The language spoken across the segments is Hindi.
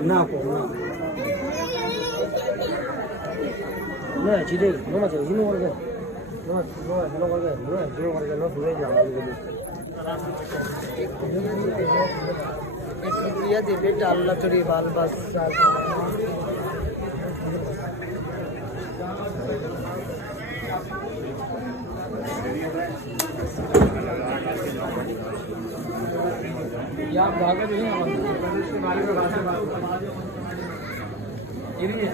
ना को ना 지대 너무 저 이노 걸게 너 걸게 너 수레 자 ये दे बेटा अल्लाह चोरी बाल बस आप भागे भी हैं इसके बारे में बात ये भी है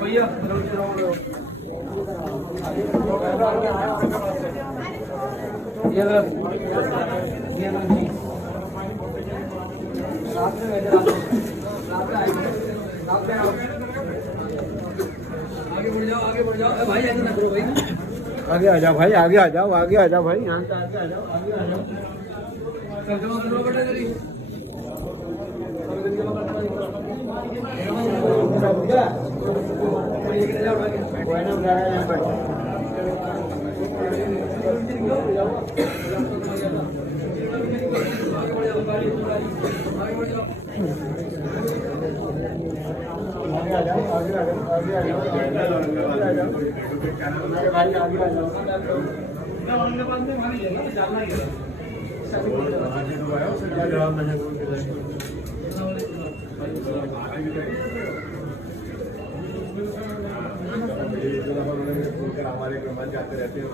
भैया ये रात में आगे बढ़ जाओ भाई ऐसा ना करो भाई आगे आ जाओ भाई आगे आ जाओ भाई यहाँ से आगे आ जाओ चल जाओ चलो बेटा जल्दी हमारे मेहमान जाते रहते हैं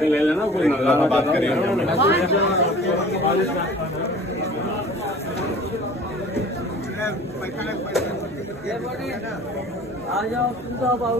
ले लेना कोई बात करें आ जाओ तुम तो अब आओ